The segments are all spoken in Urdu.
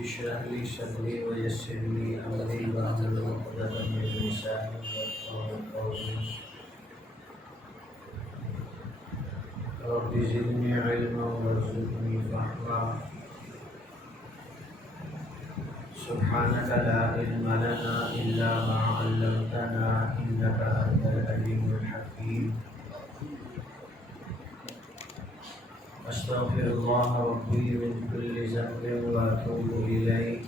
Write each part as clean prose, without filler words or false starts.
اشرح لي صدري ويسر لي أمري واحلل عقدة من لساني يفقهوا قولي رب زدني علما وارزقني فهما سبحانك لا علم لنا إلا ما علمتنا إنك أنت العليم الحكيم أستغفر الله ربي من كل ذنب وأتوب إليه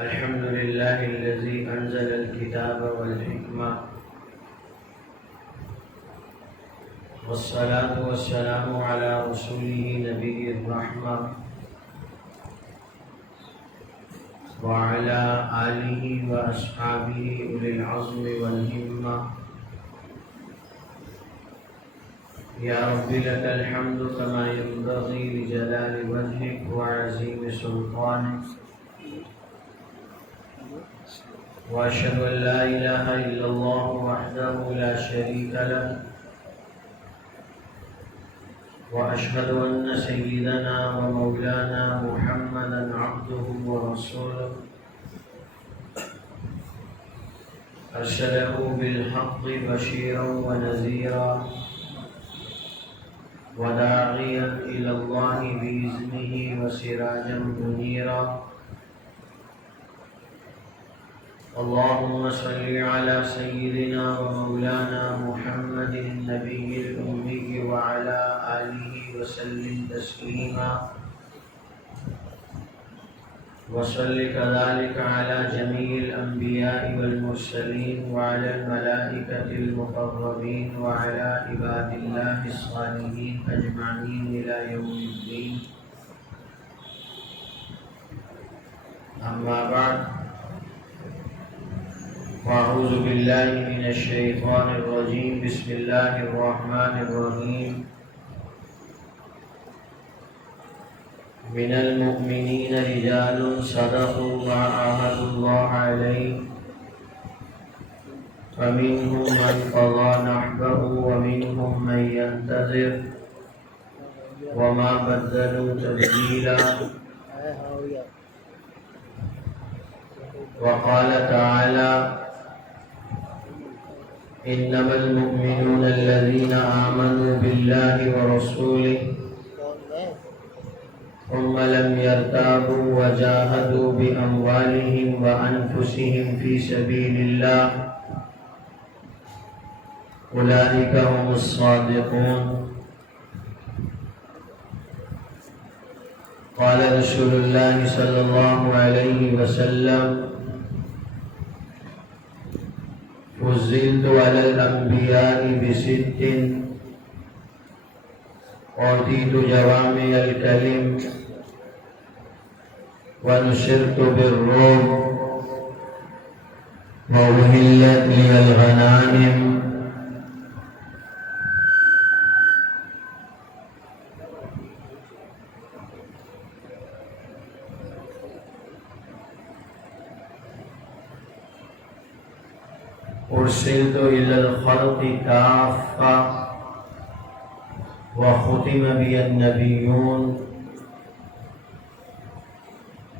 الحمد لله الذي أنزل الكتاب والحكمة والصلاة والسلام على رسوله نبي الرحمة وعلى آله وأصحابه أولي العزم والهمة يا رب لك الحمد كما ينبغي لجلال وجهك وعظيم سلطانك وأشهد أن لا إله إلا الله وحده لا شريك له وأشهد أن سيدنا ومولانا محمدا عبده ورسوله أرسله بالحق بشيرا ونذيرا وداعيا إلى الله بإذنه وسراجا منيرا اللهم صل على سيدنا ومولانا محمد النبي الأمي وعلى آله وسلم تسليما وصل كذلك على جميع الأنبياء والمرسلين وعلى الملائكة المقربين وعلى عباد الله الصالحين أجمعين إلى يوم الدين أما بعد فأعوذ بالله من الشيطان الرجيم بسم الله الرحمن الرحيم من المؤمنين رجال صدقوا ما عاهدوا الله عليه فمنهم من قضى نحبه ومنهم من ينتظر وما بدلوا تبديلا وقال تعالى إنما المؤمنون الذين آمنوا بالله ورسوله ثم لم يرتابوا وجاهدوا بأموالهم وأنفسهم في سبيل الله أولئك هم الصادقون قال رسول الله صلى الله عليه وسلم فضلت على الأنبياء بست أعطيت جوامع الكلم ونصرت بالروم وأهلت لي الغنائم أرسلت إلى الخلق كافة وختم بي النبيون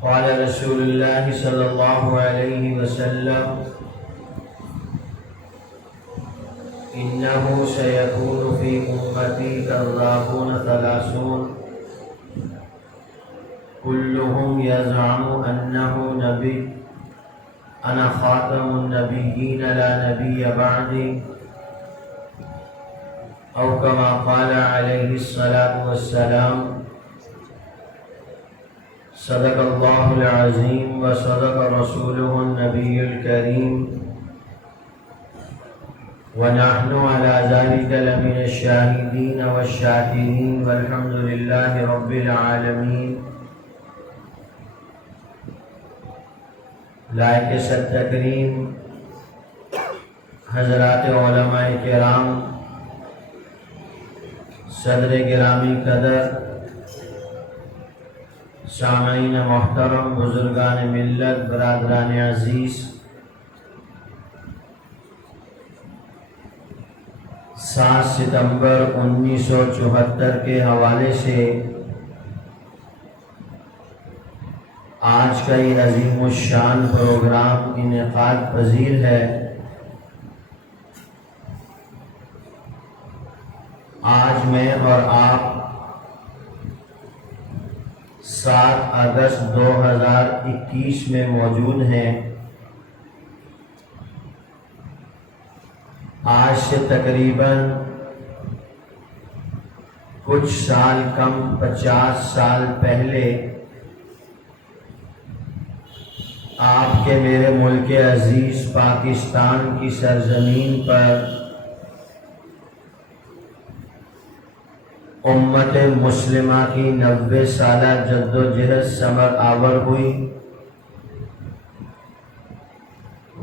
قال رسول الله صلى الله عليه وسلم إنه سيكون في أمتي كذابون ثلاثون كلهم يزعم أنه نبي أنا خاتم النبيين لا نبي بعدي أو كما قال عليه الصلاة والسلام صدق الله العظيم وصدق رسوله النبي الكريم ونحن على ذلك لمن الشاهدين والشاكرين والحمد لله رب العالمين لائق صد تکریم حضرات علماء کرام صدر گرامی قدر سامعین محترم بزرگان ملت برادران عزیز 7 ستمبر 1974 کے حوالے سے آج کا یہ عظیم الشان پروگرام انعقاد پذیر ہے۔ آج میں اور آپ 7 اگست 2021 میں موجود ہیں۔ آج سے تقریباً کچھ سال کم 50 سال پہلے آپ کے میرے ملک عزیز پاکستان کی سرزمین پر امت مسلمہ کی 90 سالہ جد و جہد ثمر آور ہوئی۔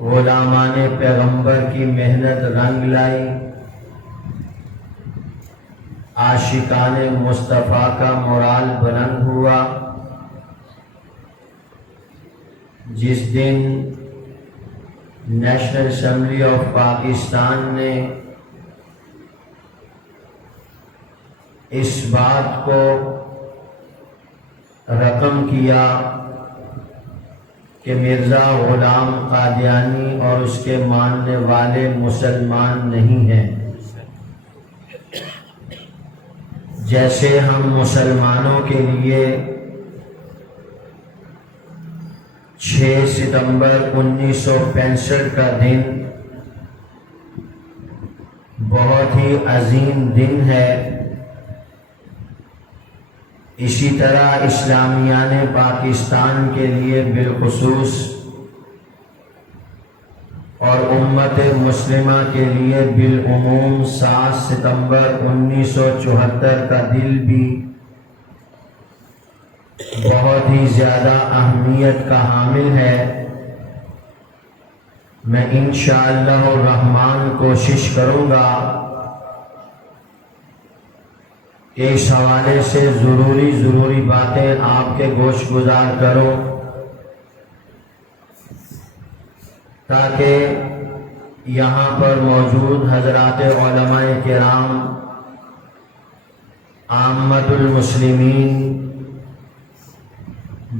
غلامان پیغمبر کی محنت رنگ لائی، عاشقان مصطفیٰ کا مورال بلند ہوا۔ جس دن نیشنل اسمبلی آف پاکستان نے اس بات کو رقم کیا کہ مرزا غلام قادیانی اور اس کے ماننے والے مسلمان نہیں ہیں، جیسے ہم مسلمانوں کے لیے 6 ستمبر 1965 کا دن بہت ہی عظیم دن ہے، اسی طرح اسلامیان پاکستان کے لیے بالخصوص اور امت مسلمہ کے لیے بالعموم 7 ستمبر 1974 کا دن بھی بہت ہی زیادہ اہمیت کا حامل ہے۔ میں انشاءاللہ الرحمن کوشش کروں گا کہ اس حوالے سے ضروری باتیں آپ کے گوش گزار کرو، تاکہ یہاں پر موجود حضرات علماء کرام، عامت المسلمین،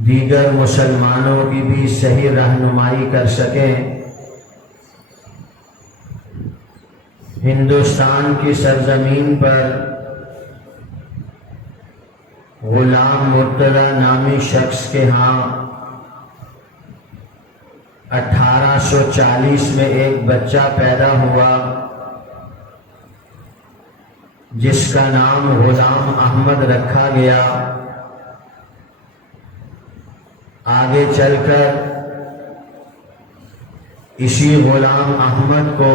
دیگر مسلمانوں کی بھی صحیح رہنمائی کر سکیں۔ ہندوستان کی سرزمین پر غلام مرتضیٰ نامی شخص کے ہاں 1840 میں ایک بچہ پیدا ہوا جس کا نام غلام احمد رکھا گیا۔ آگے چل کر اسی غلام احمد کو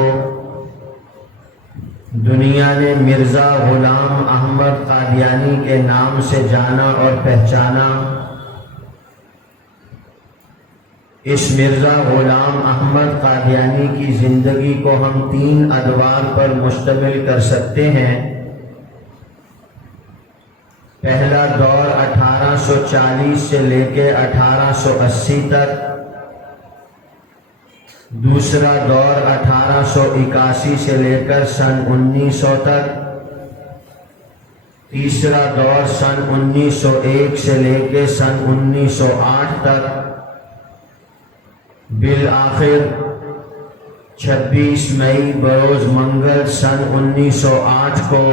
دنیا نے مرزا غلام احمد قادیانی کے نام سے جانا اور پہچانا۔ اس مرزا غلام احمد قادیانی کی زندگی کو ہم 3 ادوار پر مشتمل کر سکتے ہیں۔ پہلا دور 1840 سے لے کے 1880 تک، دوسرا دور 1881 سے لے کر سن 1900 تک، تیسرا دور سن 1901 سے لے کے سن 1908 تک، بالآخر 26 مئی بروز منگل سن 1908 کو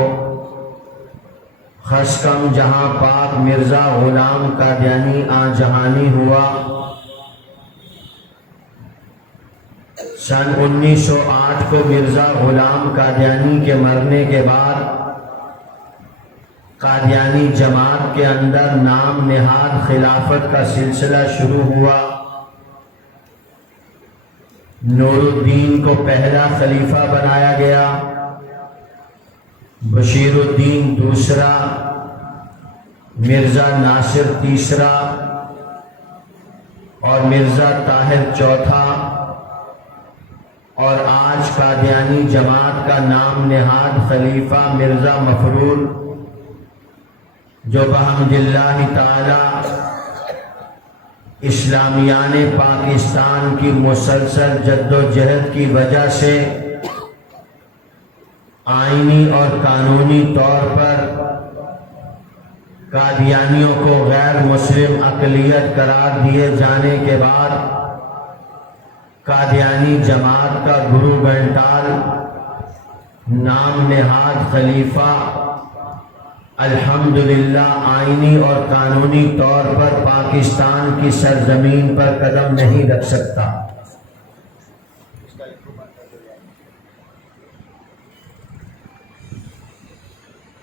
خشکم جہاں پاک مرزا غلام قادیانی جہانی ہوا۔ سن 1908 کو مرزا غلام قادیانی کے مرنے کے بعد قادیانی جماعت کے اندر نام نہاد خلافت کا سلسلہ شروع ہوا۔ نور الدین کو پہلا خلیفہ بنایا گیا، بشیر الدین دوسرا، مرزا ناصر تیسرا اور مرزا طاہر چوتھا، اور آج قادیانی جماعت کا نام نہاد خلیفہ مرزا مفرور، جو بحمد اللہ تعالی اسلامیان پاکستان کی مسلسل جد و جہد کی وجہ سے آئینی اور قانونی طور پر قادیانیوں کو غیر مسلم اقلیت قرار دیے جانے کے بعد قادیانی جماعت کا گرو گھنٹال نام نہاد خلیفہ الحمدللہ آئینی اور قانونی طور پر پاکستان کی سرزمین پر قدم نہیں رکھ سکتا۔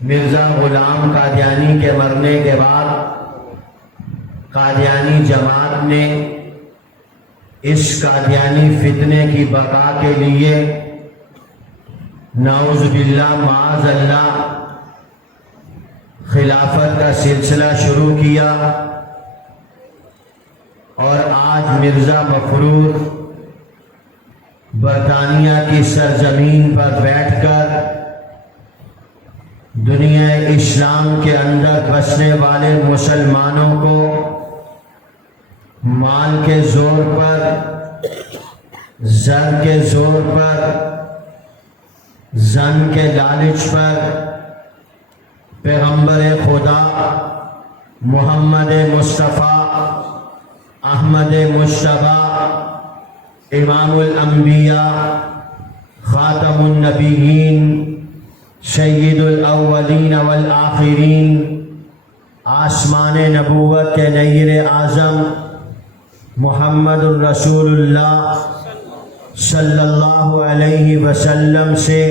مرزا غلام قادیانی کے مرنے کے بعد قادیانی جماعت نے اس قادیانی فتنے کی بقا کے لیے نعوذ باللہ معاذ اللہ خلافت کا سلسلہ شروع کیا، اور آج مرزا مفرور برطانیہ کی سرزمین پر بیٹھ کر دنیا اسلام کے اندر بسنے والے مسلمانوں کو مال کے زور پر، زر کے زور پر، زن کے لالچ پر پیغمبر خدا محمد مصطفیٰ احمد مجتبیٰ امام الانبیاء خاتم النبیین سید الاولین والآخرین آسمان نبوت کے نیر اعظم محمد الرسول اللہ صلی اللہ علیہ وسلم سے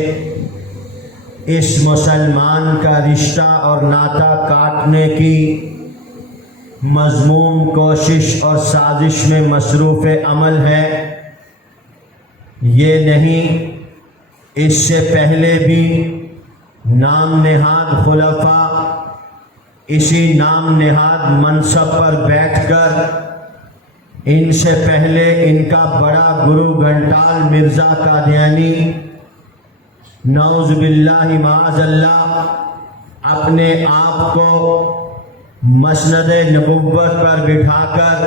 اس مسلمان کا رشتہ اور ناطہ کاٹنے کی مذموم کوشش اور سازش میں مصروف عمل ہے۔ یہ نہیں، اس سے پہلے بھی نام نہاد خلفاء اسی نام نہاد منصب پر بیٹھ کر، ان سے پہلے ان کا بڑا گرو گھنٹال مرزا قادیانی نعوذ باللہ معاذ اللہ اپنے آپ کو مسند نبوت پر بٹھا کر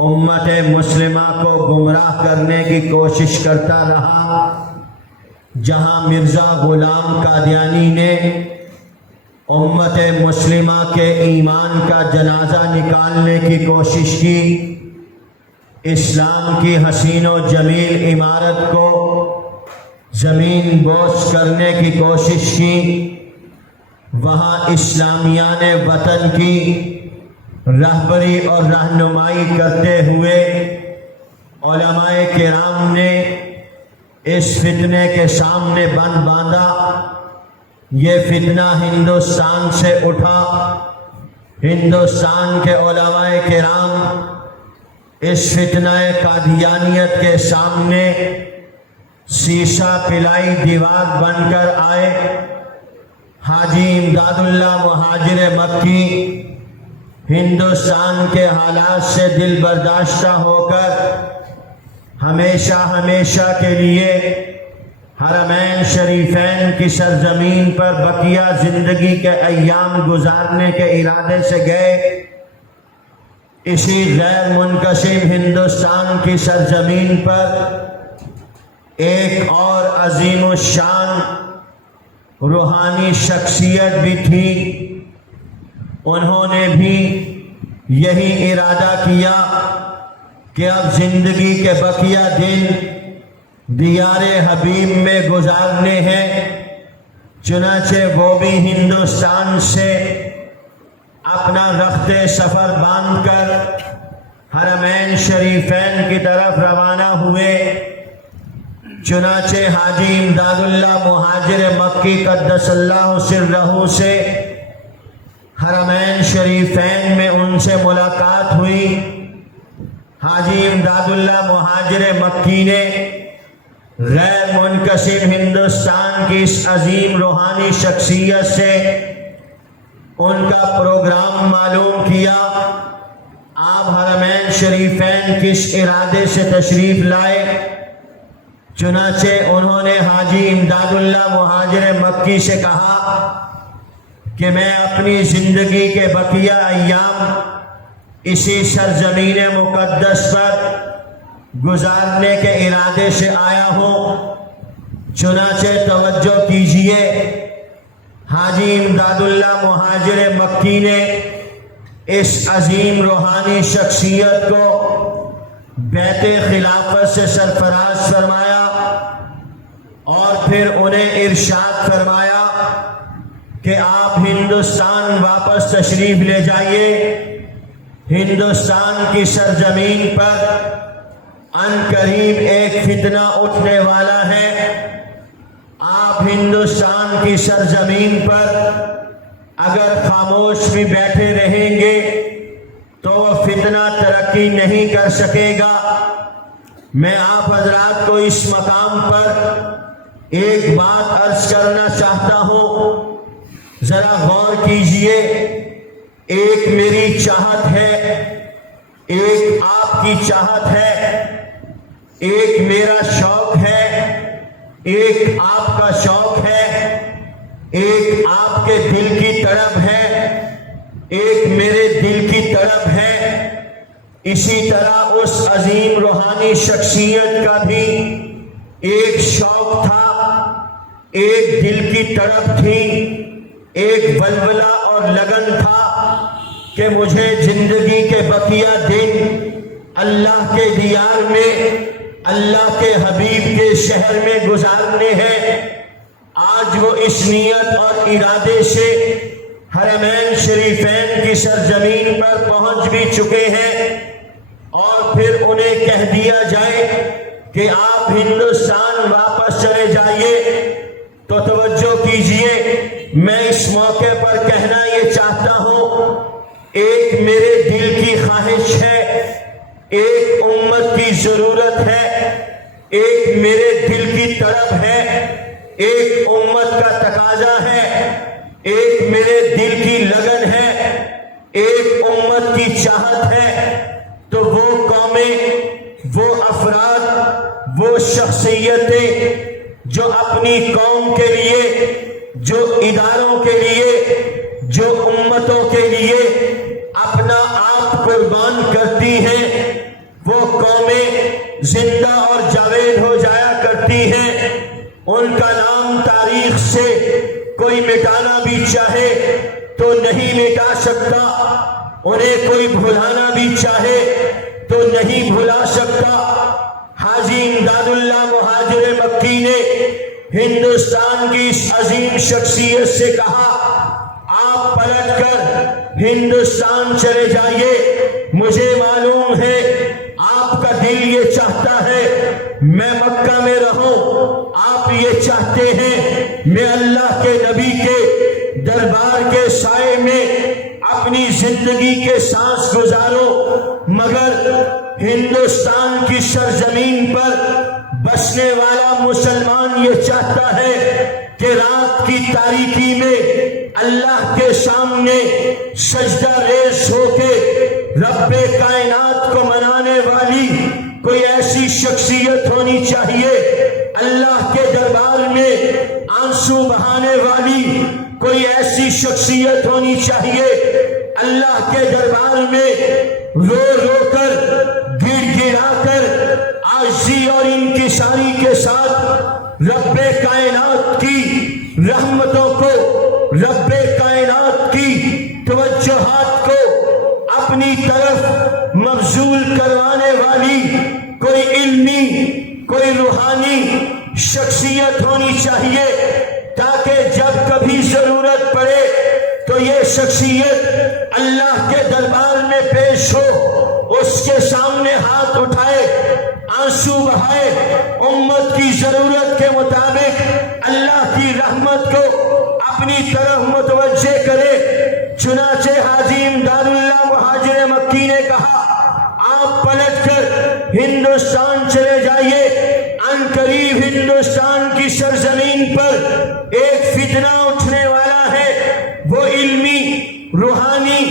امت مسلمہ کو گمراہ کرنے کی کوشش کرتا رہا، جہاں مرزا غلام قادیانی نے امت مسلمہ کے ایمان کا جنازہ نکالنے کی کوشش کی، اسلام کی حسین و جمیل عمارت کو زمین بوس کرنے کی کوشش کی، وہاں اسلامیان وطن کی رہبری اور رہنمائی کرتے ہوئے علماء کرام نے اس فتنے کے سامنے بند باندھا۔ یہ فتنہ ہندوستان سے اٹھا، ہندوستان کے علماء کرام اس فتنہ قادیانیت کے سامنے شیشہ پلائی دیوار بن کر آئے۔ حاجی امداد اللہ مہاجر مکی ہندوستان کے حالات سے دل برداشتہ ہو کر ہمیشہ ہمیشہ کے لیے حرمین شریفین کی سرزمین پر بقیہ زندگی کے ایام گزارنے کے ارادے سے گئے۔ اسی غیر منقسم ہندوستان کی سرزمین پر ایک اور عظیم الشان روحانی شخصیت بھی تھی، انہوں نے بھی یہی ارادہ کیا کہ اب زندگی کے بقیہ دن دیار حبیب میں گزارنے ہیں، چنانچہ وہ بھی ہندوستان سے اپنا رخت سفر باندھ کر حرمین شریفین کی طرف روانہ ہوئے۔ چنانچہ حاجی امداد اللہ مہاجر مکی قدس اللہ سرہ سے حرمین شریفین میں ان سے ملاقات ہوئی۔ حاجی امداد اللہ مہاجر مکی نے غیر منقسم ہندوستان کی اس عظیم روحانی شخصیت سے ان کا پروگرام معلوم کیا۔ آپ حرمین شریفین کس ارادے سے تشریف لائے؟ چنانچہ انہوں نے حاجی امداد اللہ مہاجر مکی سے کہا کہ میں اپنی زندگی کے بقیہ ایام اسی سرزمین مقدس پر گزارنے کے ارادے سے آیا ہوں، چنانچہ توجہ کیجئے۔ حاجی امداد اللہ مہاجر مکی نے اس عظیم روحانی شخصیت کو بیعت خلافت سے سرفراز فرمایا اور پھر انہیں ارشاد فرمایا کہ آپ ہندوستان واپس تشریف لے جائیے. ہندوستان کی سرزمین پر ان قریب ایک فتنہ اٹھنے والا ہے. آپ ہندوستان کی سرزمین پر اگر خاموش بھی بیٹھے رہیں گے تو وہ فتنہ ترقی نہیں کر سکے گا. میں آپ حضرات کو اس مقام پر ایک بات عرض کرنا چاہتا ہوں، ذرا غور کیجئے. ایک میری چاہت ہے، ایک آپ کی چاہت ہے، ایک میرا شوق ہے، ایک آپ کا شوق ہے، ایک آپ کے دل کی تڑپ ہے، ایک میرے دل کی تڑپ ہے. اسی طرح اس عظیم روحانی شخصیت کا بھی ایک شوق تھا، ایک دل کی تڑپ تھی، ایک ولولہ اور لگن تھا کہ مجھے زندگی کے بقیہ دن اللہ کے دیار میں، اللہ کے حبیب کے شہر میں گزارنے ہیں. آج وہ اس نیت اور ارادے سے حرمین شریفین کی سرزمین پر پہنچ بھی چکے ہیں اور پھر انہیں کہہ دیا جائے کہ آپ ہندوستان واپس چلے جائیے تو توجہ کیجئے. میں اس موقع پر کہنا یہ چاہتا ہوں، ایک میرے دل کی خواہش ہے، ایک امت کی ضرورت ہے، ایک میرے دل کی طلب ہے، ایک امت کا تقاضا ہے، ایک میرے دل کی لگن ہے، ایک امت کی چاہت ہے. تو وہ قومیں، وہ افراد، وہ شخصیتیں جو اپنی قوم کے لیے، جو اداروں کے لیے، جو امتوں کے لیے اپنا آپ قربان کرتی ہیں، وہ قومیں زندہ اور جاوید ہو جایا کرتی ہیں. ان کا نام تاریخ سے کوئی مٹانا بھی چاہے تو نہیں مٹا سکتا، انہیں کوئی بھلانا بھی چاہے تو نہیں بھلا سکتا. حاجی امداد اللہ مہاجر مکی نے ہندوستان کی اس عظیم شخصیت سے کہا، آپ پلٹ کر ہندوستان چلے جائیے. مجھے معلوم ہے آپ کا دل یہ چاہتا ہے میں مکہ میں رہوں، آپ یہ چاہتے ہیں میں اللہ کے نبی کے دربار کے سائے میں اپنی زندگی کے سانس گزاروں، مگر ہندوستان کی سرزمین پر بسنے والا مسلمان یہ چاہتا ہے کہ رات کی تاریکی میں اللہ کے سامنے سجدہ ریز ہو کے رب کائنات کو منانے والی کوئی ایسی شخصیت ہونی چاہیے، اللہ کے دربار میں آنسو بہانے والی کوئی ایسی شخصیت ہونی چاہیے، اللہ کے دربار میں رو رو کر، گڑ گڑا کر، عاجزی اور انکساری کے ساتھ رب کائنات کی رحمتوں کو، رب کائنات کی توجہات کو اپنی طرف مبذول کروانے والی کوئی علمی، کوئی روحانی شخصیت ہونی چاہیے، تاکہ جب کبھی ضرورت پڑے تو یہ شخصیت اللہ کے دربار میں پیش ہو، اس کے سامنے ہاتھ اٹھائے، آنسو بہائے، امت کی ضرورت کے مطابق اللہ کی رحمت کو اپنی طرف متوجہ کرے. چنانچہ حاجی امداد اللہ مہاجر مکی نے کہا، آپ پلٹ کر ہندوستان چلے جائیے. ان قریب ہندوستان کی سرزمین پر ایک فتنہ اٹھنے والا ہے. وہ علمی، روحانی،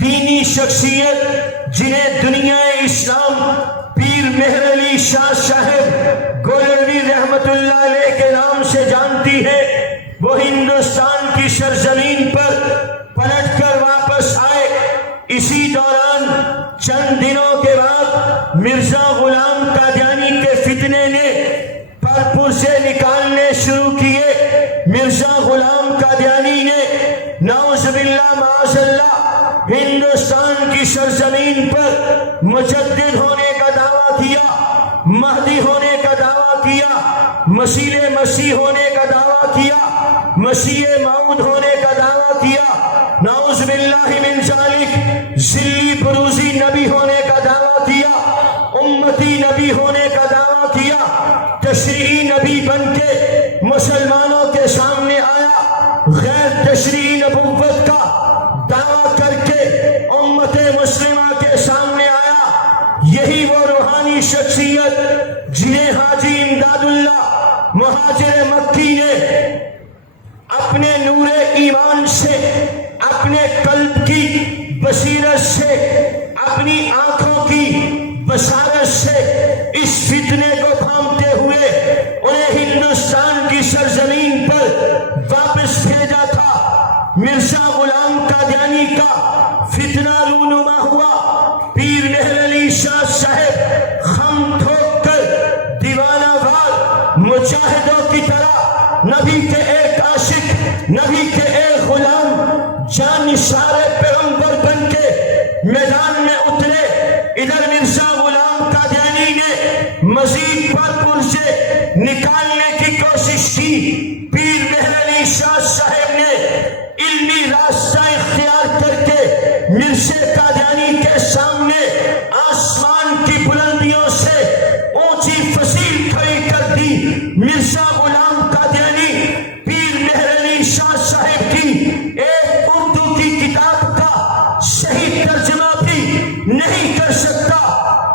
دینی شخصیت جنہیں دنیا اسلام پیر مہر علی شاہ صاحب گولروی رحمت اللہ علیہ کے نام سے جانتی ہے، وہ ہندوستان کی سرزمین پر پلٹ کر واپس آئے. اسی دوران چند دنوں کے بعد مرزا غلام قادیانی کے فتنے نے پر پرزے نکالنے شروع کیے. مرزا غلام قادیانی نے نعوذ باللہ معاذ اللہ ہندوستان کی سرزمین پر مجدد ہونے کا دعویٰ کیا، مہدی ہونے کا دعویٰ کیا، مسیح ہونے کا دعویٰ کیا، مسیح موعود ہونے کا دعویٰ کیا، نعوذ باللہ من ذالک ذلی بروزی نبی ہونے کا دعویٰ کیا، امتی نبی ہونے کا دعویٰ کیا، تشریعی نبی بن کے مسلمانوں کے سامنے آیا، غیر تشریعی نبوت کا دعویٰ کر کے امت مسلمہ کے سامنے آیا۔ یہی وہ روحانی شخصیت جنہیں حاجی امداد اللہ مہاجر مکی نے اپنے نور ایمان سے، اپنے قلب کی بصیرت سے، اپنی آنکھوں کی بصارت سے اس فتنے کو تھامتے ہوئے انہیں ہندوستان کی سرزمین پر واپس بھیجا تھا۔ مرزا غلام قادیانی کا فتنہ رونما ہوا، پیر مہر علی شاہ صاحب خم ٹھوک کر دیوانہ وار مجاہدوں کی طرح نبی کے ایک عاشق، نبی کے ایک غلام، جان نثار پیغمبر بن کے میدان میں اترے۔ ادھر مرزا غلام قادیانی نے مزید پر پرزے نکالنے کی کوشش کی، پیر مہر علی شاہ صاحب نے علمی راستہ اختیار کر کے مرزا قادیانی کے سامنے آسمان کی بلندیوں سے اونچی فصیل کھڑی کر دی۔ مرزا غلام قادیانی پیر مہر علی شاہ صاحب کی ایک اردو کی کتاب کا صحیح ترجمہ بھی نہیں کر سکتا۔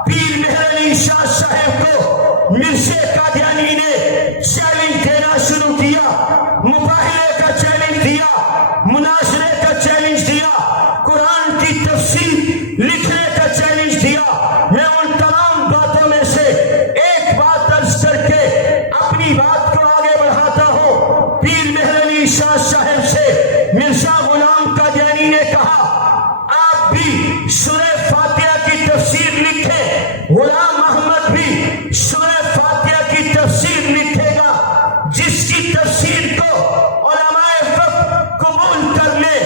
پیر مہر علی شاہ صاحب کو مرزا قادیانی نے چیلنج دینا شروع کیا، مباہلے کا چیلنج دیا، مناظرے کا چیلنج دیا، قرآن کی تفسیر لکھنے کا چیلنج دیا۔ میں ان تمام باتوں میں سے ایک بات عرض کر کے اپنی بات کو آگے بڑھاتا ہوں۔ پیر مہر علی شاہ صاحب سے مرزا غلام قادیانی نے کہا، آپ بھی سورہ فاتحہ کی تفسیر لکھیں، غلام محمد بھی سورہ فاتحہ کی تفسیر لکھے گا، جس کی تفسیر کو علماء وقت قبول کر لے،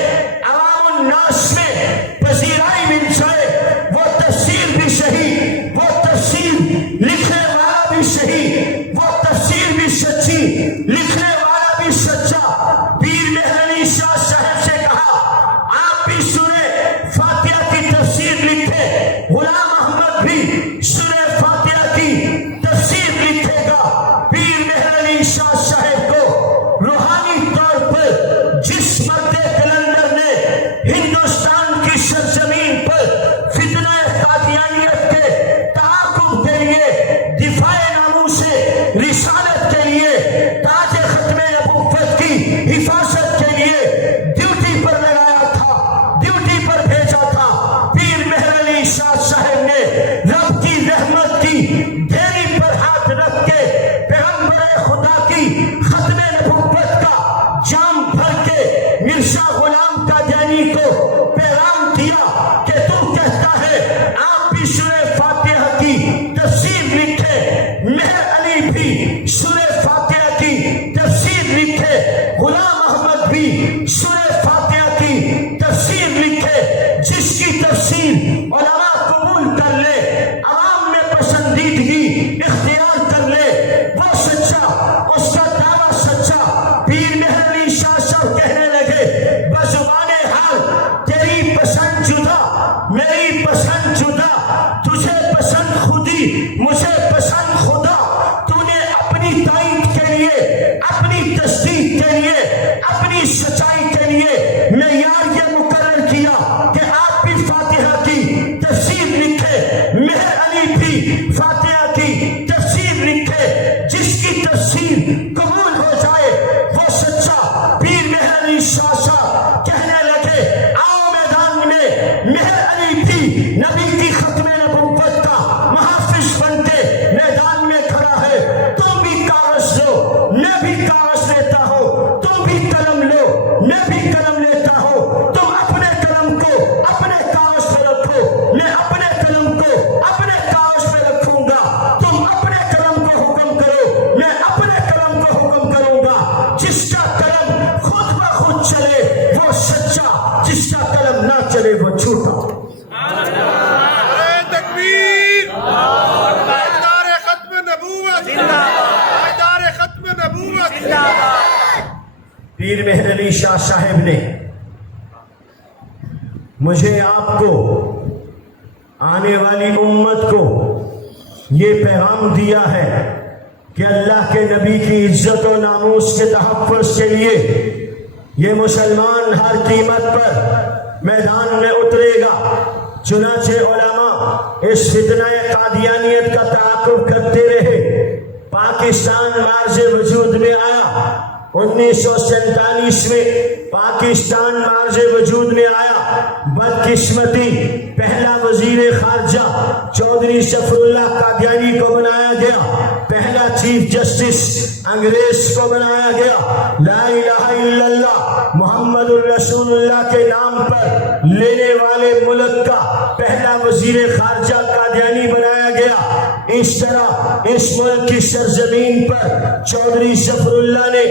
عوام الناس میں پذیرائی مل جائے، وہ تفسیر بھی صحیح، وہ تفسیر لکھنے والا بھی صحیح، وہ تفسیر بھی سچی، لکھنے والا بھی سچا۔ پیر مہر علی شاہ صاحب سے کہا، آپ بھی سورہ فاتحہ کی تفسیر لکھیں، غلام محمد بھی سورہ فاتحہ کی تفسیر لکھے گا۔ پیر مہر علی شاہ صاحب کو روحانی طور پر جس مرد کلندر نے ہندوستان کی سرزمین پر فتنہ قادیانیت کے تعاقب کے لیے، دفاع ناموس رسالت کے لیے، تاج ختم نبوت کی حفاظت کے لیے ڈیوٹی پر لگایا تھا، ڈیوٹی پر بھیجا تھا۔ پیر مہر علی شاہ صاحب نے رب کی رحمت کی ڈیری پر ہاتھ رکھ کے پیغمبر خدا کی ختم نبوت کا جام بھر کے مرزا غلام قادیانی کو پیغام دیا کہ تو کہتا ہے آپ بھی سورہ فاتحہ کی تفسیر لکھے، مہر علی بھی سورہ فاتحہ کی تفسیر لکھے، غلام احمد بھی سورہ فاتحہ کی تفسیر لکھے، جس کی تفسیر علماء قبول کر لے، عوام میں پسندیدگی اختیار کر لے، وہ سچا، اس کا دعویٰ سچا۔ پیر مہر علی شاہ صاحب کہنے لگے، بزبان حال تیری پسند جدا، میری پسند جدا، تجھے پسند خودی، مجھے پسند خدا۔ تو نے اپنی تائید کے لیے، اپنی تصدیق کے لیے، اپنی سچائی کے لیے معیار یہ مقرر کیا کہ آپ بھی فاتحہ کی تفسیر لکھے، مہر علی بھی فاتحہ کی تفسیر لکھے، جس کی تفسیر قبول ہو جائے وہ سچا۔ پیر مہر علی شاہ صاحب کہنے لگے، آؤ میدان میں، مہر علی بھی نبی کی ختم نبوت کا محافظ بن کے میدان میں کھڑا ہے، تم بھی کاغذ لو، میں بھی کاغذ لیتا ہوں، تم بھی قلم لو، میں بھی قلم لیتا ہوں، تم اپنے قلم کو اپنے کاغذ پہ رکھو، میں اپنے قلم کو اپنے کاغذ پہ رکھوں گا، تم اپنے قلم کو حکم کرو، میں اپنے قلم کو حکم کروں گا، جس کا قلم جس کا قلم نہ چلے وہ جھوٹا. تکبیر. تاجدار ختم نبوت. تاجدار ختم نبوت. پیر مہر علی شاہ صاحب نے مجھے آپ کو آنے والی امت کو یہ پیغام دیا ہے کہ اللہ کے نبی کی عزت و ناموس کے تحفظ کے لیے یہ مسلمان ہر قیمت پر میدان میں اترے گا. چنانچہ علماء اس فتنہ قادیانیت کا تعاقب کرتے رہے. پاکستان معرض وجود میں آیا. 1947 میں پاکستان معرض وجود میں آیا. بدقسمتی پہلا وزیر خارجہ چودھری ظفر اللہ قادیانی کو بنایا گیا. پہلا چیف جسٹس انگریز کو بنایا گیا. لا الہ الا اللہ محمد الرسول اللہ کے نام پر لینے والے ملک کا پہلا وزیر خارجہ قادیانی بنایا گیا. اس طرح اس ملک کی سرزمین پر چودھری ظفر اللہ نے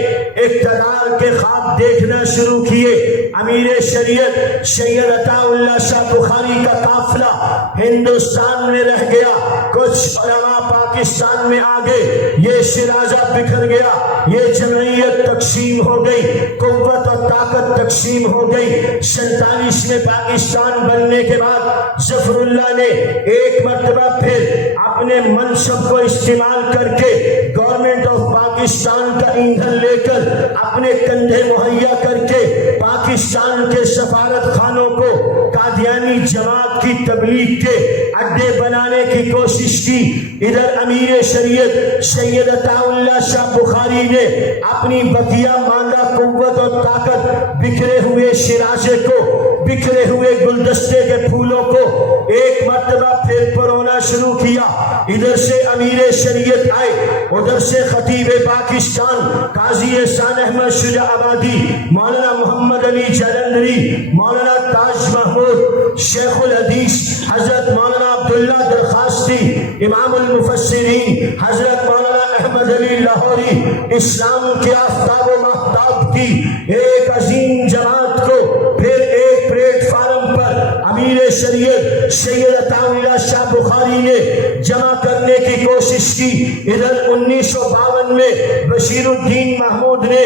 اقتدار کے خواب دیکھنا شروع کیے. امیر شریعت سید عطا اللہ شاہ بخاری کا قافلہ ہندوستان میں رہ گیا. کچھ علماء پاکستان میں آ گئے. یہ شیرازہ بکھر گیا. یہ جمعیت تقسیم ہو گئی. قوت اور طاقت تقسیم ہو گئی. 47 میں پاکستان بننے کے بعد ظفر اللہ نے ایک مرتبہ پھر اپنے منصب کو استعمال کر کے گورنمنٹ آف پاکستان کا ایندھن لے کر اپنے کندھے مہیا کر کے پاکستان کے سفارت خانوں کو قادیانی جماعت کی تبلیغ کے اڈے بنانے کی کوشش کی. ادھر امیر شریعت سید عطا اللہ شاہ بخاری نے اپنی بقیہ ماندہ قوت اور طاقت بکھرے ہوئے شیرازے کو, بکھرے ہوئے گلدستے کے پھولوں کو ایک مرتبہ پھر پرونا شروع کیا. ادھر سے امیر شریعت آئے, ادھر سے خطیب پاکستان قاضی احسان احمد شجاع آبادی, مولانا محمد علی جلندری, مولانا تاج محمود, شیخ الحدیث حضرت مولانا عبداللہ درخواستی, امام المفسرین حضرت مولانا احمد علی لاہوری, اسلام کے آفتاب و مہتاب کی ایک عظیم جماعت کو پھر ایک پلیٹ فارم پر امیر شریعت سید عطا اللہ شاہ بخاری نے جمع کرنے کی کوشش کی. ادھر 1952 میں بشیر الدین محمود نے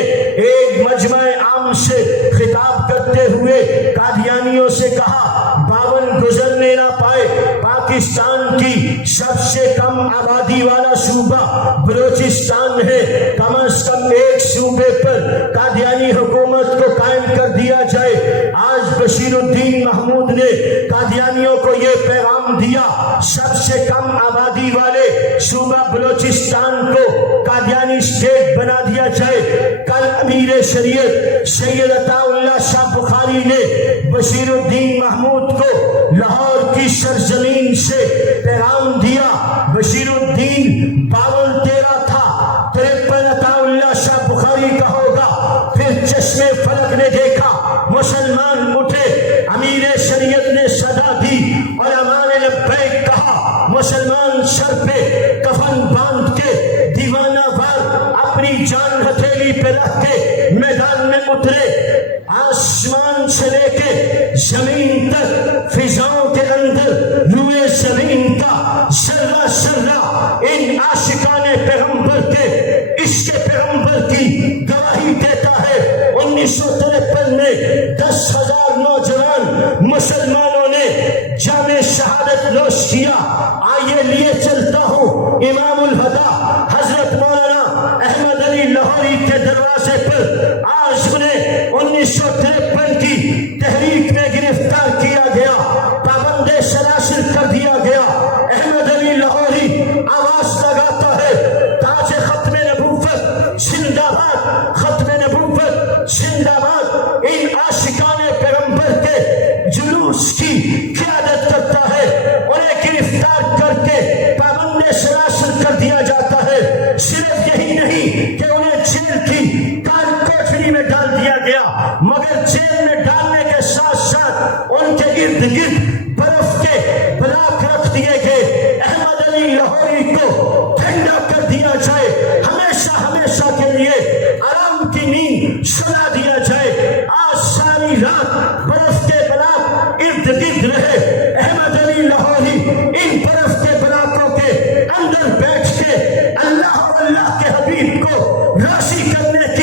ایک مجمع عام سے خطاب کرتے ہوئے قادیانیوں سے کہا 52 گزرنے نہ پائے. پاکستان کی سب سے کم آبادی والا صوبہ بلوچستان ہے. کم از کم ایک صوبے پر قادیانی حکومت کو قائم کر دیا جائے. آج بشیر الدین محمود نے قادیانیوں کو یہ پیغام دیا سب سے کم آبادی والے صوبہ بلوچستان کو قادیانی اسٹیٹ بنا دیا جائے. کل امیر شریعت سید عطا اللہ شاہ بخاری نے بشیر الدین محمود کو لاہور کی سرزمین سے پیغام دیا. بشیر الدین 52-13 تھا, 53 عطا اللہ شاہ بخاری کا ہوگا. پھر چشمے فلک نے دیکھا, مسلمان اٹھے, امیر شریعت نے صدا دی, علماء نے لبیک کہا. مسلمان سر پہ کفن باندھ کے دیوانہ وار اپنی جان ہتھیلی پہ رکھ کے میدان میں اترے. آسمان سے لے کے زمین تک فضاؤں کے اندر روئے زمین کا ذرہ ذرہ ان عاشقان پیغمبر کے عشق پیغمبر کی گواہی دیتا ہے. 1953 میں 10,000 نوجوان مسلمانوں نے جامع شہادت نوش کیا. آئیے لیے چلتا ہوں امام الہدیٰ حضرت مولانا احمد علی لاہوری کے دروازے پر. آج انہیں 1953 کی تحریک میں گرفتار کیا گیا, پابند سلاسل کر دیا گیا. احمد علی لاہوری آواز لگاتا ہے تاج ختم نبوت زندہ باد, ختم نبوت زندہ باد. ان عاشقان پیغمبر کے جلوس کی قیادت کرتا ہے. انہیں گرفتار کر کے پابند سلاسل کر دیا جاتا ہے. صرف یہی نہیں کہ انہیں جیل کی کال کوٹری میں ڈال دیا گیا, مگر جیل میں ڈالنے کے ساتھ ساتھ ان کے ارد گرد برف کے بلاک رکھ دیے گئے. احمد علی لاہوری کو ٹھنڈا کر دیا جائے, ہمیشہ ہمیشہ کے لیے آرام کی نیند سلا دیا جائے. آج ساری رات برف کے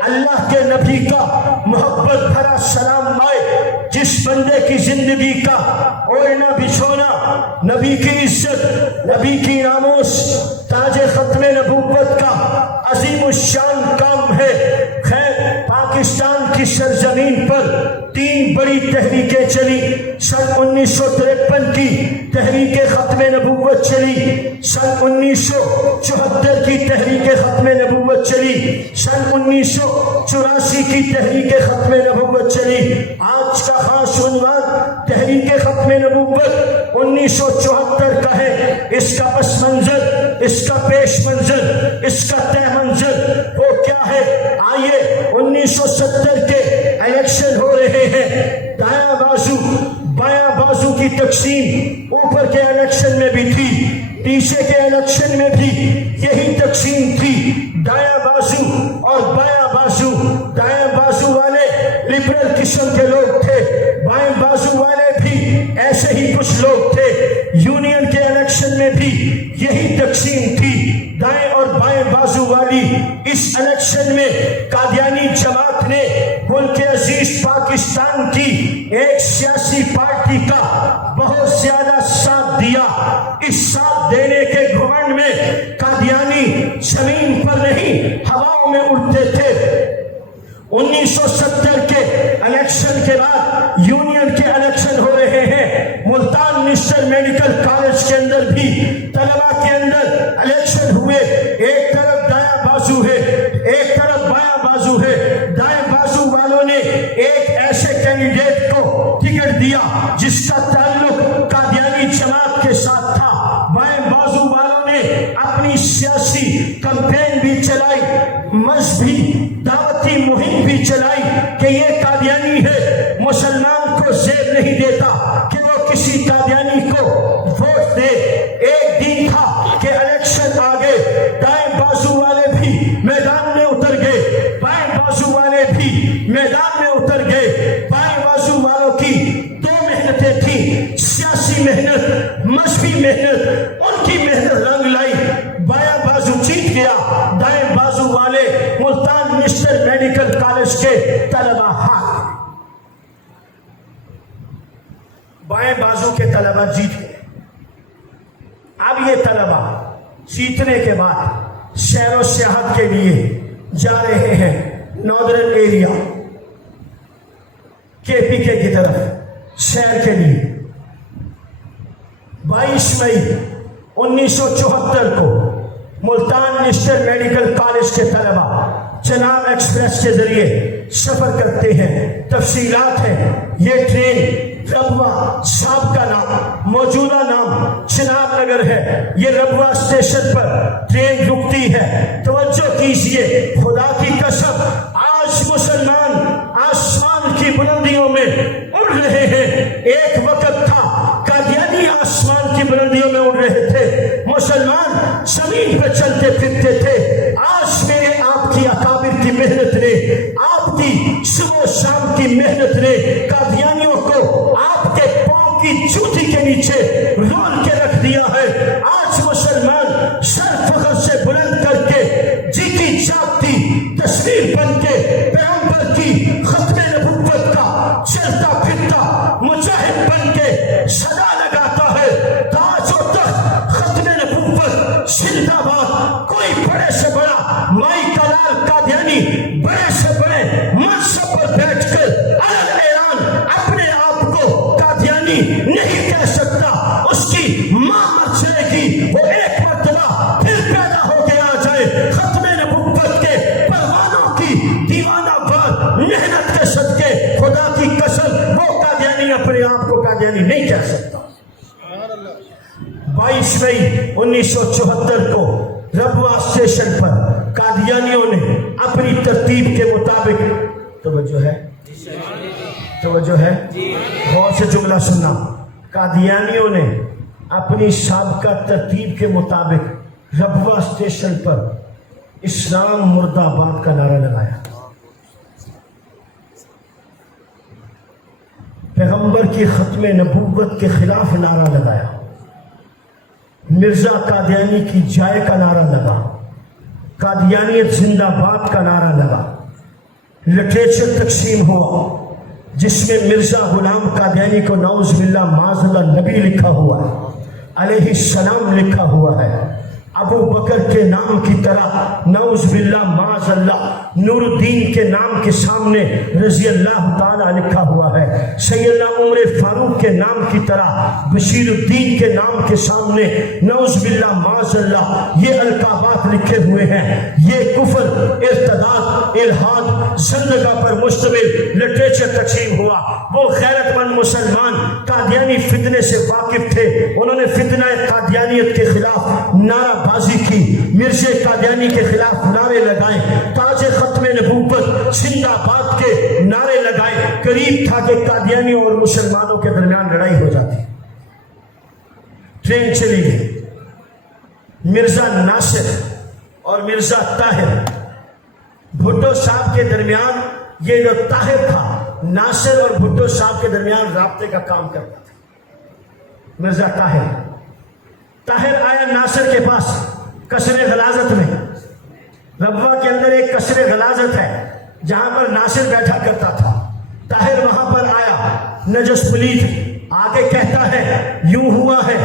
اللہ کے نبی کا محبت بھرا سلام آئے، جس بندے کی زندگی کا اوڑھنا بچھونا نبی کی عزت، نبی کی ناموس، تاج ختم نبوت کا عظیم الشان کام ہے۔ خیر، پاکستان کی سرزمین پر 3 بڑی تحریکیں چلی۔ سن 1953 کی تحریک ختم نبوت چلی، سن 1974 کی تحریک ختم نبوت چلی، سن 1984 کی تحریک ختم نبوت چلی۔ آج کا خاص عنوان تحریک ختم نبوت 1974 کا ہے۔ اس کا پس منظر، اس کا پیش منظر، اس کا تہ منظر وہ کیا ہے؟ آئیے، 1970 کے الیکشن ہو رہے ہیں، دایاں بازو بایاں بازو کی تقسیم اوپر کے الیکشن میں بھی تھی، پیچھے کے الیکشن میں بھی یہی تقسیم تھی، دایاں بازو اور بایاں بازو۔ دایاں بازو والے لبرل قسم کے لوگ تھے، بائیں بازو والے بھی ایسے ہی کچھ لوگ تھے۔ یونین کے الیکشن میں بھی یہی تقسیم تھی، دائیں اور بائیں بازو والی۔ اس الیکشن میں قادیانی جماعت نے ملک عزیز پاکستان کی ایک سیاسی پارٹی کا بہت زیادہ ساتھ دیا۔ اس ساتھ دینے کے گھمنڈ میں قادیانی زمین پر نہیں ہواؤں میں اڑتے تھے۔ 1970 کے الیکشن کے بعد یونین کے الیکشن ہو رہے ہیں۔ ملتان مسٹر میڈیکل کالج کے اندر بھی طلبہ کے اندر الیکشن ہوئے۔ ایک طرف دایاں بازو ہے، ایک طرف بایاں بازو ہے۔ دائیں بازو والوں نے ایک ایسے کینڈیڈیٹ کو ٹکٹ دیا جس کا تعلق قادیانی جماعت کے ساتھ تھا۔ بائیں بازو والوں نے اپنی سیاسی کمپین بھی چلائی، مذہبی دعوتی مہم بھی چلائی کہ یہ قادیانی ہے، مسلمان کو زیب نہیں دیتا کہ وہ کسی قادیانی کو ووٹ دے۔ ایک دن تھا کہ الیکشن آ گئے، دائیں بازو والے بھی میدان میں اتر گئے، بائیں بازو والے بھی میدان میں اتر گئے۔ بائیں بازو والوں کی 2 محنتیں تھیں، سیاسی محنت، مذہبی محنت۔ ان کی محنت رنگ لائی، بایاں بازو جیت گیا، دائیں بازو والے ملتان مسٹر میڈیکل کالج کے طلبہ ہار گئے۔ بائیں بازو کے طلبہ جیت گئے۔ اب یہ طلبہ جیتنے کے بعد سیر و سیاحت کے لیے جا رہے ہیں ناردرن ایریا، کے پی کے کی طرف سیر کے لیے۔ 22 مئی 1974 کو ملتان مسٹر میڈیکل کالج کے طلبہ چناب ایکسپریس کے ذریعے سفر کرتے ہیں۔ تفصیلات ہیں، یہ ٹرین ربوہ صاحب کا نام، موجودہ نام چناب نگر ہے۔ یہ ربوہ اسٹیشن پر ٹرین رکتی ہے۔ توجہ کیجئے، خدا کی قسم، آج مسلمان آسمان کی بلندیوں میں اڑ رہے ہیں۔ ایک وقت تھا قادیانی آسمان کی بلندیوں میں اڑ رہے تھے، مسلمان زمین پہ چلتے پھرتے تھے۔ آج میرے آپ کی اکابر کی محنت نے، آپ کی صبح و شام کی محنت نے قادیانیوں کو آپ کے پاؤں کی جوتی کے نیچے رول کے رکھ دیا ہے۔ آج مسلمان سر فخر سے بلند کر کے جیتی جاگتی تصویر بن کے پیغمبر کی ختم نبوت کا چلتا پھرتا مجاہد بن کے صدا لگاتا ہے، تاج و تخت ختم نبوت زندہ باد۔ کوئی بڑے سے بڑا مائی کلال قادیانی بڑے سے بڑے منصب پر بیٹھ کر اعلان اپنے آپ کو قادیانی نہیں کہہ سکتا۔ اس کی ماں مر جائے گی، وہ ایک مرتبہ پھر پیدا ہو کے آ جائے۔ ختم نبوت کے پروانوں کی دیوانہ وار محنت کے صدقے خدا کی قسم وہ قادیانی اپنے آپ کو قادیانی نہیں کہہ سکتا۔ 22 مئی 1974 کو ربوہ اسٹیشن پر قادیانیوں نے اپنی ترتیب کے مطابق، توجہ ہے، توجہ ہے، غور سے جملہ سننا، قادیانیوں نے اپنی سابقہ ترتیب کے مطابق ربوہ اسٹیشن پر اسلام مرد آباد کا نعرہ لگایا، پیغمبر کی ختم نبوت کے خلاف نعرہ لگایا، مرزا قادیانی کی جائے کا نعرہ لگا، قادیانیت زندہ باد کا نعرہ لگا، لٹریچر تقسیم ہوا جس میں مرزا غلام قادیانی کو نعوذ باللہ معاذ اللہ نبی لکھا ہوا ہے، علیہ السلام لکھا ہوا ہے، ابو بکر کے نام کی طرح نعوذ باللہ معاذ اللہ نور الدین کے نام کے سامنے رضی اللہ تعالیٰ لکھا ہوا ہے، سیدنا عمر فاروق کے نام کی طرح بشیر الدین کے نام کے سامنے نعوذ باللہ معاذ اللہ یہ القابات لکھے ہوئے ہیں۔ یہ کفر، ارتداد، الحاد، زندگا پر مشتمل لٹریچر تقسیم ہوا۔ وہ غیرت مند مسلمان قادیانی فتنے سے واقف تھے، انہوں نے فتنہ قادیانیت کے خلاف نعرہ بازی کی، مرزا قادیانی کے خلاف نعرے لگائے، تاج ختم نبوت زندہ باد کے نعرے لگائے۔ قریب تھا کہ قادیانیوں اور مسلمانوں کے درمیان لڑائی ہو جاتی۔ ٹرین چلی گئی، مرزا ناصر اور مرزا طاہر، بھٹو صاحب کے درمیان، یہ جو طاہر تھا ناصر اور بھٹو صاحب کے درمیان رابطے کا کام کرتا تھا۔ مرزا طاہر آیا ناصر کے پاس قصر غلاظت میں، ربوہ کے اندر ایک قصر غلاظت ہے جہاں پر ناصر بیٹھا کرتا تھا۔ طاہر وہاں پر آیا، نجس پلید آگے کہتا ہے یوں ہوا ہے،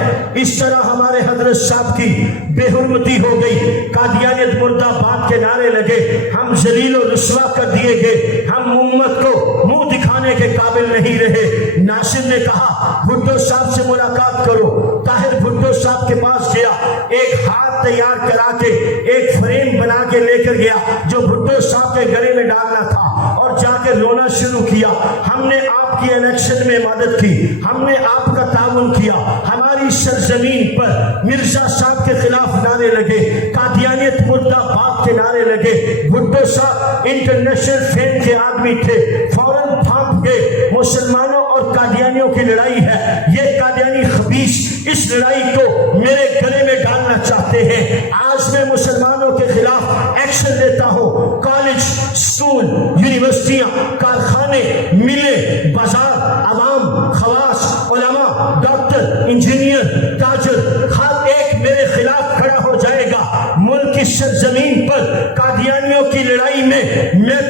اس طرح ہمارے حضرت صاحب کی بے حرمتی ہو گئی، قادیانیت مرد آباد کے نعرے لگے، ہم ذلیل و رسوا کر دیے گئے، ہم امت کو منہ دکھانے کے قابل نہیں رہے۔ ناصر نے کہا بھٹو صاحب سے ملاقات کرو۔ طاہر بھٹو صاحب کے پاس گیا، ایک ہاتھ تیار کرا کے ایک فریم بنا کے لے کر گیا جو بھٹو صاحب کے گلے میں ڈالنا تھا، اور جا کے رونا شروع کیا، ہم نے آپ کی الیکشن میں مدد کی، ہم نے آپ کا تعاون کیا، ہماری سرزمین پر مرزا صاحب کے خلاف نعرے لگے، قادیانیت مرد آباد کے نعرے لگے۔ بھٹو صاحب انٹرنیشنل فیم کے آدمی تھے، فوراً پھانپ گئے، مسلمانوں اور قادیانیوں کی لڑائی ہے، یہ قادیانی خبیث اس لڑائی کو میرے گلے میں ڈالنا چاہتے ہیں، آج میں مسلمانوں کے خلاف ایکشن لیتا ہوں۔ کالج، اسکول، یونیورسٹیاں، کارخانے، ملیں، بازار، عوام، خواص، علماء، ڈاکٹر، انجینئر، تاجر، ہر ایک میرے خلاف کھڑا ہو جائے گا۔ ملک کی سرزمین پر قادیانیوں کی لڑائی میں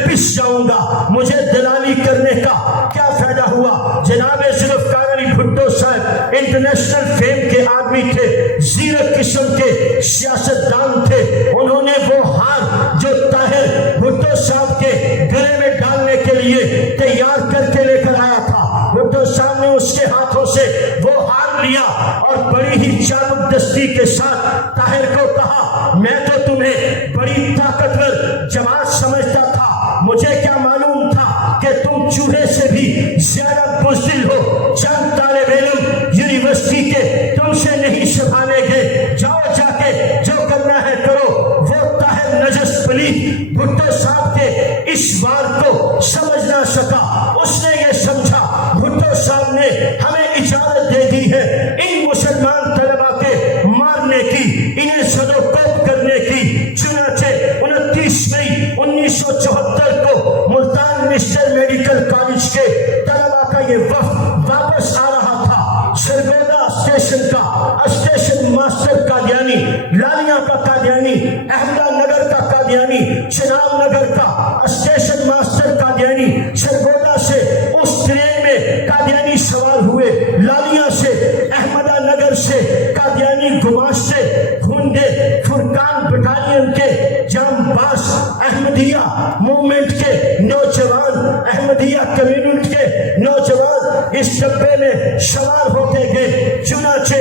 پس جاؤں گا، مجھے دلالی کرنے کا کیا فائدہ ہوا؟ جناب ذوالفقار علی بھٹو صاحب انٹرنیشنل فیم کے آدمی تھے، زیرک قسم کے سیاستدان تھے، انہوں نے وہ ہار جو طاہر بھٹو صاحب کے گلے میں ڈالنے کے لیے تیار کر کے لے کر آیا تھا، بھٹو صاحب نے اس کے ہاتھوں سے وہ ہار لیا اور بڑی ہی چابک دستی کے ساتھ طاہر کو کہا میں تو تمہیں بڑی طاقتور جماعت سمجھتا تھا، مجھے کیا معلوم تھا کہ تم چوہے سے بھی زیادہ بزدل ہو، چند طالب علم یونیورسٹی کے تم سے نہیں سنبھالے گئے، جاؤ جا کے جو کرنا ہے کرو۔ وہ طاہر نجس پلید بھٹو صاحب کے اس وار کو سمجھ نہ سکا، اس نے یہ سمجھا بھٹو صاحب نے ہمیں اجازت دے دی ہے ان مسلمان طلباء کے مارنے کی، انہیں زد و کوب کرنے کی۔ چنانچہ 29 مئی 1974 کو ملتان مسٹر میڈیکل کالج کے طلباء کا یہ وفد واپس آ رہا تھا، سرگودا اسٹیشن کا اسٹیشن ماسٹر قادیانی، لالیاں کا قادیانی، احمدہ نگر کا قادیانی، چناب نگر کا اسٹیشن ماسٹر قادیانی، سرگودا سے اس ٹرین میں قادیانی سوار ہوئے، لالیاں سے، احمدہ نگر سے قادیانی گماشتے ڈھونڈے فرقان بٹالین کے جام باز احمدیہ موومنٹ کے نوجوان، احمدیہ کمیونٹی کے نوجوان اس ڈبے میں سوار ہوتے گئے۔ چنانچہ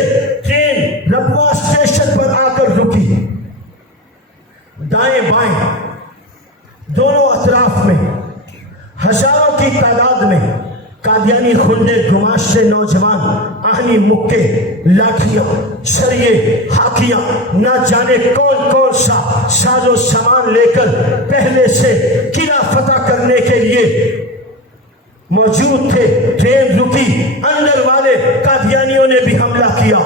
ٹرین ربوہ اسٹیشن پر آ کر رکی، دائیں بائیں دونوں اطراف میں ہزاروں کی تعداد میں قادیانی خندے گماشتے نوجوان آہنی مکے، لاٹھیاں، شریعے، ہاکیاں، نہ جانے کون کون سا ساز و سامان لے کر پہلے سے قلعہ فتح کرنے کے لیے موجود تھے۔ ٹرین رکی، اندر والے قادیانیوں نے بھی حملہ کیا،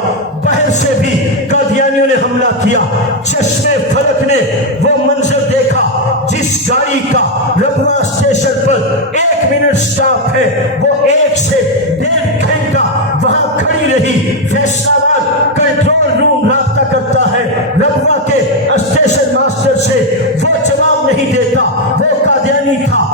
باہر سے بھی قادیانیوں نے حملہ کیا۔ چشمے فلک نے وہ منظر دیکھا جس گاڑی کا ربوہ اسٹیشن پر 1 منٹ سٹاپ ہے، وہ 1 سے 1.5 گھنٹہ وہاں کھڑی رہی۔ فیصلہ آباد کنٹرول روم رابطہ کرتا ہے ربوہ کے اسٹیشن ماسٹر سے، وہ جواب نہیں دیتا، وہ قادیانی تھا۔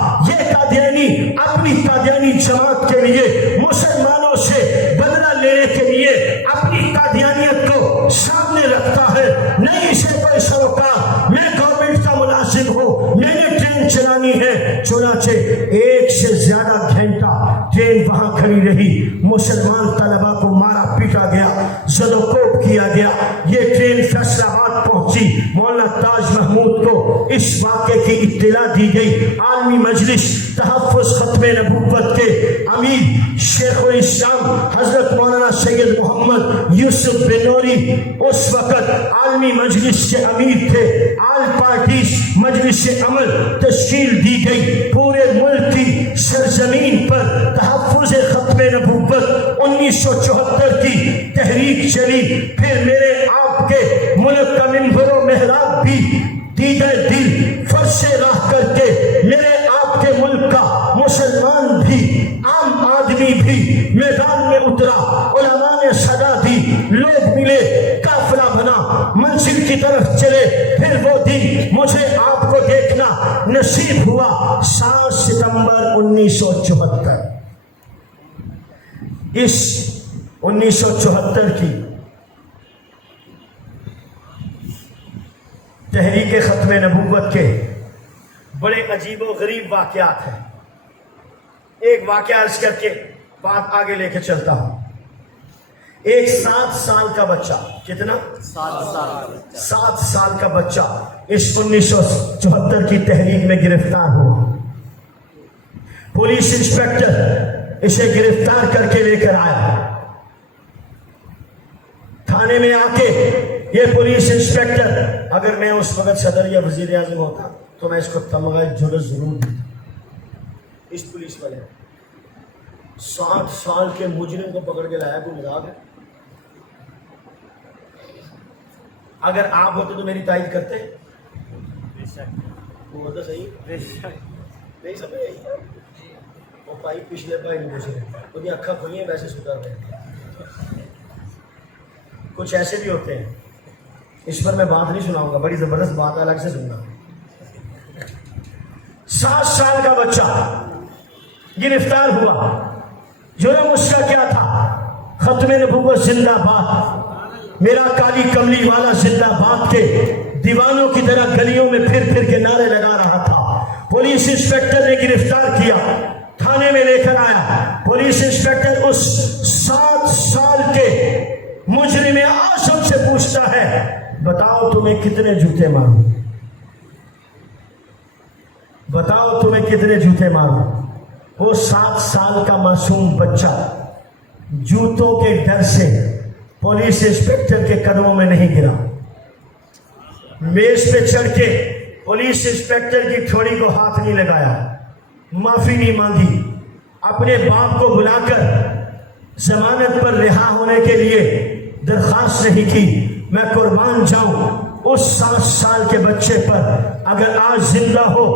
قادیانی جماعت کے لیے مسلمانوں سے بدلہ لینے کے لیے اپنی قادیانیت کو سامنے رکھتا ہے. نہیں اسے کوئی سروکار، میں گورنمنٹ کا ملازم ہوں، میں نے ٹرین چلانی ہے. چنانچہ 1 سے زیادہ گھنٹہ ٹرین وہاں کھڑی رہی. مسلمان طلبا کو مارا پیٹا گیا، زد و کوب کیا گیا. یہ ٹرین فیصل آباد پہنچی. مولانا تاج محمود کو اس واقعے کی اطلاع دی گئی. عالمی مجلس تحفظ ختم نبوت کے امیر شیخ الاسلام حضرت مولانا سید محمد یوسف بن نوری اس وقت عالمی مجلس کے امیر تھے. آل پارٹیز مجلس عمل تشکیل دی گئی. پورے ملک کی سرزمین پر تحفظ ختم نبوت 1974 کی تحریک چلی. پھر میرے آپ کے ملک کا منبر و محراب بھی دیگر دل فرش راہ کر کے میرے آپ کے ملک کا مسلمان بھی عام آدمی بھی میدان میں اترا. علماء نے صدا دی، لوگ ملے، قافلہ بنا، منزل کی طرف چلے. پھر وہ دن مجھے آپ کو دیکھنا نصیب ہوا. 7 ستمبر 1974. اس 1974 کی تحریک ختم نبوت کے بڑے عجیب و غریب واقعات ہیں. ایک واقعہ عرض کر کے بات آگے لے کے چلتا ہوں. ایک 7 سال کا بچہ، کتنا؟ 7 سال کا بچہ اس 1974 کی تحریک میں گرفتار ہوا. پولیس انسپیکٹر اسے گرفتار کر کے لے کر آیا. تھانے میں آ کے یہ پولیس انسپیکٹر، اگر میں اس وقت صدر یا وزیر اعظم ہوتا تو میں اس کو تمغہ جرأت ضرور دیتا. اس پولیس والے 7 سال کے مجرم کو پکڑ کے لایا، کوئی مذاق ہے؟ اگر آپ ہوتے تو میری تائید کرتے؟ وہ تو صحیح نہیں سمجھے. وہ پائی پچھلے پائی نہیں پوچھ رہے، انہیں اکھا کھلی ہیں ویسے سدھر رہے ہیں. کچھ ایسے بھی ہوتے ہیں. اس پر میں بات نہیں سناؤں گا، بڑی زبردست بات الگ سے سننا. 7 سال کا بچہ گرفتار ہوا. جرم اس کا کیا تھا؟ ختم نبوت زندہ باد، میرا کالی کملی والا زندہ باد کے دیوانوں کی طرح گلیوں میں پھر پھر کے نعرے لگا رہا تھا. پولیس انسپیکٹر نے گرفتار کیا، تھانے میں لے کر آیا. پولیس انسپیکٹر اس 7 سال کے مجرم اعظم سے پوچھتا ہے، بتاؤ تمہیں کتنے جوتے ماروں؟ بتاؤ تمہیں کتنے جوتے ماروں؟ وہ 7 سال کا معصوم بچہ جوتوں کے ڈر سے پولیس انسپیکٹر کے قدموں میں نہیں گرا. میز پہ چڑھ کے پولیس انسپیکٹر کی تھوڑی کو ہاتھ نہیں لگایا، معافی نہیں مانگی، اپنے باپ کو بلا کر ضمانت پر رہا ہونے کے لیے درخواست نہیں کی. میں قربان جاؤں اس 7 سال کے بچے پر. اگر آج زندہ ہو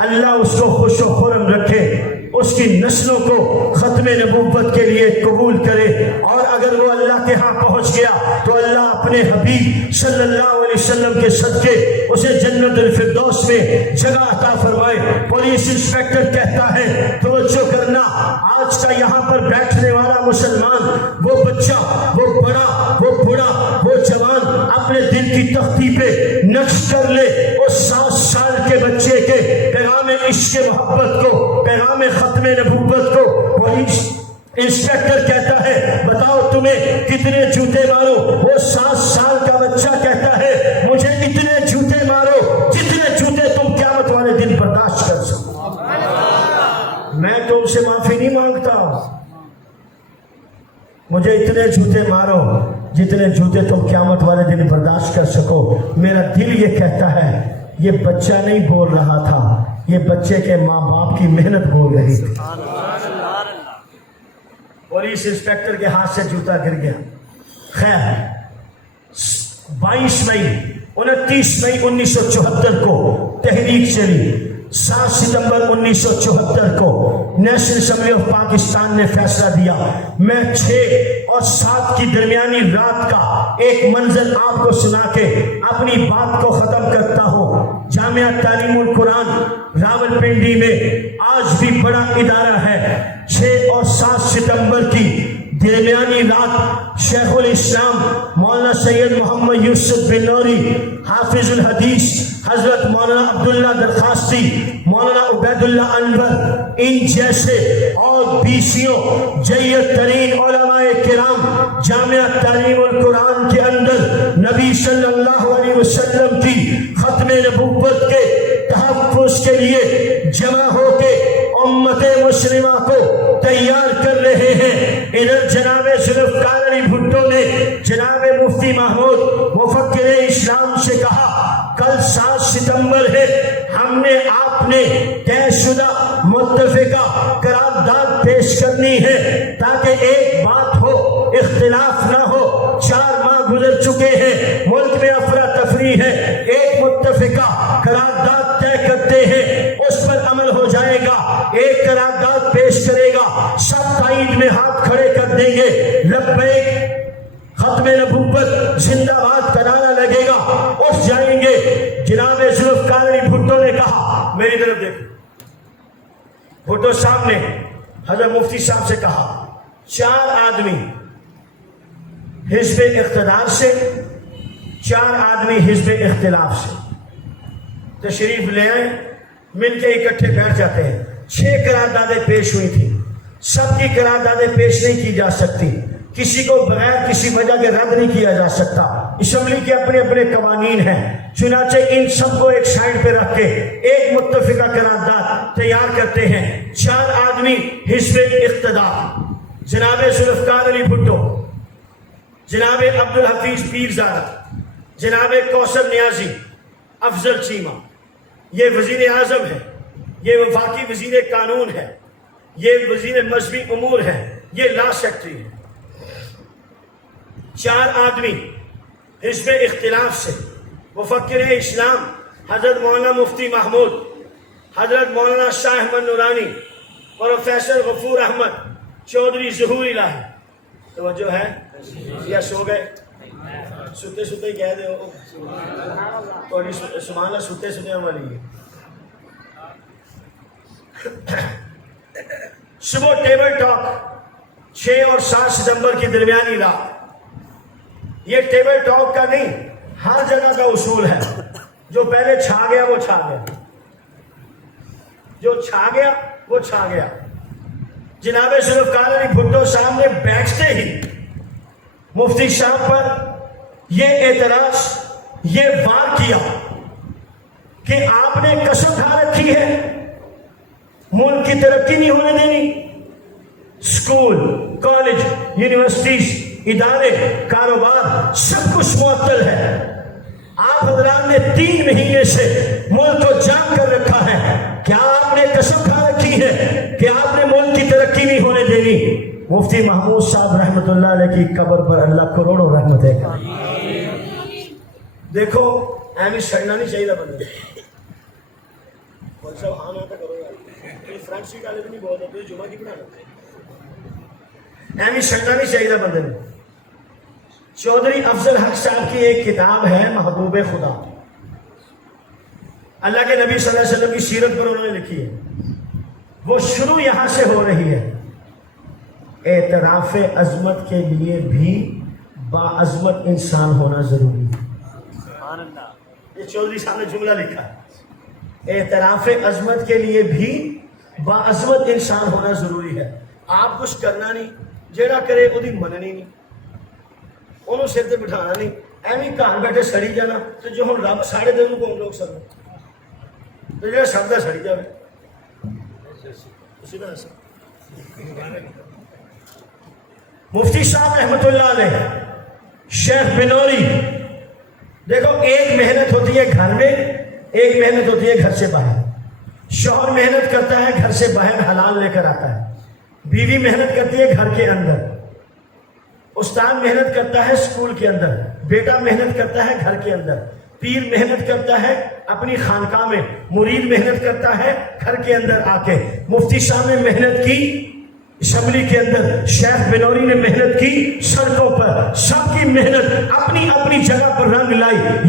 اللہ اس کو خوش و خرم رکھے، اس کی نسلوں کو ختم نبوت کے لیے قبول کرے. اور اگر وہ اللہ کے ہاں پہنچ گیا تو اللہ اپنے حبیب صلی اللہ علیہ وسلم کے صدقے اسے جنت الفردوس میں جگہ عطا فرمائے. پولیس انسپیکٹر کہتا ہے، توجہ کرنا، آج کا یہاں پر بیٹھنے والا مسلمان، وہ بچہ، وہ بڑا، وہ بوڑھا، وہ جوان اپنے دل کی تختی پہ نقش کر لے اس 7 سال کے بچے کے پیغام عشق محبت کو، پیغام ختم نبوت کو. پولیس انسپیکٹر کہتا ہے، بتاؤ تمہیں کتنے جوتے مارو؟ وہ 7 سال کا بچہ کہتا ہے، مجھے اتنے جوتے مارو جتنے جوتے تم قیامت والے دن برداشت کر سکو. میں تم سے معافی نہیں مانگتا، مجھے اتنے جوتے مارو جتنے جوتے تم قیامت والے دن برداشت کر سکو. میرا دل یہ کہتا ہے، یہ بچہ نہیں بول رہا تھا، یہ بچے کے ماں باپ کی محنت بول رہی تھی. پولیس انسپیکٹر کے ہاتھ سے جوتا گر گیا. خیر 22 مئی 29 مئی 1974 کو تحریک چلی. 7 ستمبر 1974 کو نیشنل اسمبلی آف پاکستان نے فیصلہ دیا. میں 6 اور 7 کی درمیانی رات کا ایک منظر آپ کو سنا کے اپنی بات کو ختم کرتا ہوں. جامعہ تعلیم القرآن راولپنڈی میں آج بھی بڑا ادارہ ہے. 6 اور 7 ستمبر کی درمیانی رات شیخ الاسلام مولانا سید محمد یوسف بن نوری حافظ الحدیث حضرت مولانا عبداللہ درخواستی مولانا عبید اللہ انور ان جیسے اور 20 جید ترین علماء کرام جامعہ تعلیم القرآن کے اندر نبی صلی اللہ علیہ وسلم کی ختم نبوت کے تحفظ کے لیے جمع ہو کے امت مسلمہ کو تیار کر رہے ہیں. ادھر جناب ذوالفقار علی بھٹو نے جناب مفتی محمود مفکر اسلام سے کہا کل 7 ستمبر ہے, ہم نے آپ نے طے شدہ متفقہ قرارداد پیش کرنی ہے تاکہ ایک بات ہو, اختلاف نہ ہو. 4 ماہ گزر چکے ہیں, ملک میں افراتفری ہے. ایک متفقہ قرارداد طے کرتے ہیں, اس پر عمل ہو جائے گا. ایک قرارداد پیش کرے گا, سب تائید میں ہاتھ کھڑے کر دیں گے. لبیک ختم نبوت زندہ باد کا نعرہ لگے گا, اٹھ جائیں گے. جناب ذوالفقار علی بھٹو نے کہا, میری طرف دیکھو, بھٹو صاحب نے حضرت مفتی صاحب سے کہا 4 آدمی حزب اقتدار سے, 4 آدمی حزب اختلاف سے تشریف لے آئیں, مل کے اکٹھے بیٹھ جاتے ہیں. 6 قراردادیں پیش ہوئی تھیں, سب کی قراردادیں پیش نہیں کی جا سکتی, کسی کو بغیر کسی وجہ کے رد نہیں کیا جا سکتا. اسمبلی کے اپنے اپنے قوانین ہیں, چنانچہ ان سب کو ایک سائڈ پہ رکھ کے ایک متفقہ قرارداد تیار کرتے ہیں. 4 آدمی حزب اقتدار, جناب ذوالفقار علی بھٹو, جناب عبدالحفیظ پیرزادہ, جناب کوثر نیازی, افضل چیمہ, یہ وزیر اعظم ہے, یہ وفاقی وزیر قانون ہے, یہ وزیر مذہبی امور ہے, یہ لا سیکرٹری ہے. 4 آدمی حزب اختلاف سے مفکر اسلام حضرت مولانا مفتی محمود, حضرت مولانا شاہ احمد نورانی, پروفیسر غفور احمد, چودھری ظہور الہی. توجہ ہے یا سو گئے؟ ستے ستے کہہ دے ہو تھوڑی سبحان اللہ, ستے ستے ہماری صبح ٹیبل ٹاک 6 اور 7 ستمبر کی درمیانی رات. یہ ٹیبل ٹاک کا نہیں, ہر جگہ کا اصول ہے. جو پہلے چھا گیا وہ چھا گیا, جو چھا گیا وہ چھا گیا. جناب ذوالفقار علی بھٹو صاحب نے بیٹھتے ہی مفتی صاحب پر یہ اعتراض, یہ وار کیا کہ آپ نے قسم کھا رکھی ہے ملک کی ترقی نہیں ہونے دینی. اسکول, کالج, یونیورسٹیز, ادارے, کاروبار سب کچھ معطل ہے. آپ حضرات نے 3 مہینے سے ملک کو جام کر رکھا ہے. کیا آپ نے قسم کھا رکھی ہے کہ آپ نے ملک کی ترقی نہیں ہونے دینی؟ مفتی محمود صاحب رحمۃ اللہ علیہ کی قبر پر اللہ کروڑوں رحمت ہے. دیکھو ایویں سڑنا نہیں چاہیے بندے. ہاں نہ تو کرو یار, فرنٹ سیٹ والے بھی نہیں بہت ہوتے, جمعہ کی بنا لگتے. ایویں سڑنا نہیں چاہیے بندے نے. چودھری افضل حق صاحب کی ایک کتاب ہے محبوب خدا, اللہ کے نبی صلی اللہ علیہ وسلم کی سیرت پر انہوں نے لکھی ہے. وہ شروع یہاں سے ہو رہی ہے, اعتراف عظمت کے لیے بھی باعظمت انسان ہونا ضروری ہے. سبحان اللہ, یہ چودھری صاحب نے جملہ لکھا ہے, اعتراف عظمت کے لیے بھی باعظمت انسان ہونا ضروری ہے. آپ کچھ کرنا نہیں, جیڑا کرے وہ مننی نہیں, انہوں سر تے بٹھانا نہیں, ایویں گھر بیٹھے سڑی جانا. تو جو ہوں رب ساڑے دن کو ہم لوگ سر تو جا سڑتا سڑی جائے. مفتی صاحب رحمۃ اللہ علیہ, شیخ بنوری, دیکھو ایک محنت ہوتی ہے گھر میں, ایک محنت ہوتی ہے گھر سے باہر. شوہر محنت کرتا ہے گھر سے باہر حلال لے کر آتا ہے, بیوی محنت کرتی ہے گھر کے اندر, استاد محنت کرتا ہے اسکول کے اندر, بیٹا محنت کرتا ہے گھر کے اندر, پیر محنت کرتا ہے اپنی خانقاہ میں, مرید محنت کرتا ہے گھر کے اندر آ کے. مفتی صاحب نے محنت کی اسمبلی کے اندر, شیخ بنوری نے محنت کی سڑکوں پر. سب کی محنت اپنی اپنی جگہ پر رنگ لائی.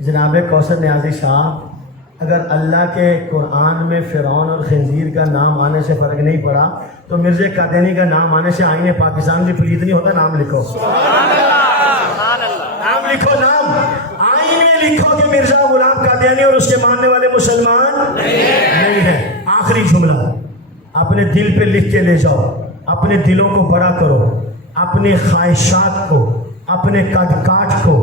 جناب کوثر نیازی صاحب، اگر اللہ کے قرآن میں فرعون اور خنزیر کا نام آنے سے فرق نہیں پڑا تو مرزا قادیانی کا نام آنے سے آئین پاکستان بھی پلید نہیں ہوتا. نام لکھو، نام لکھو، نام آئین میں لکھو کہ مرزا غلام قادیانی اور اس کے ماننے والے مسلمان نہیں ہیں. آخری جملہ اپنے دل پہ لکھ کے لے جاؤ. اپنے دلوں کو بڑا کرو، اپنے خواہشات کو، اپنے قد کاٹ کو،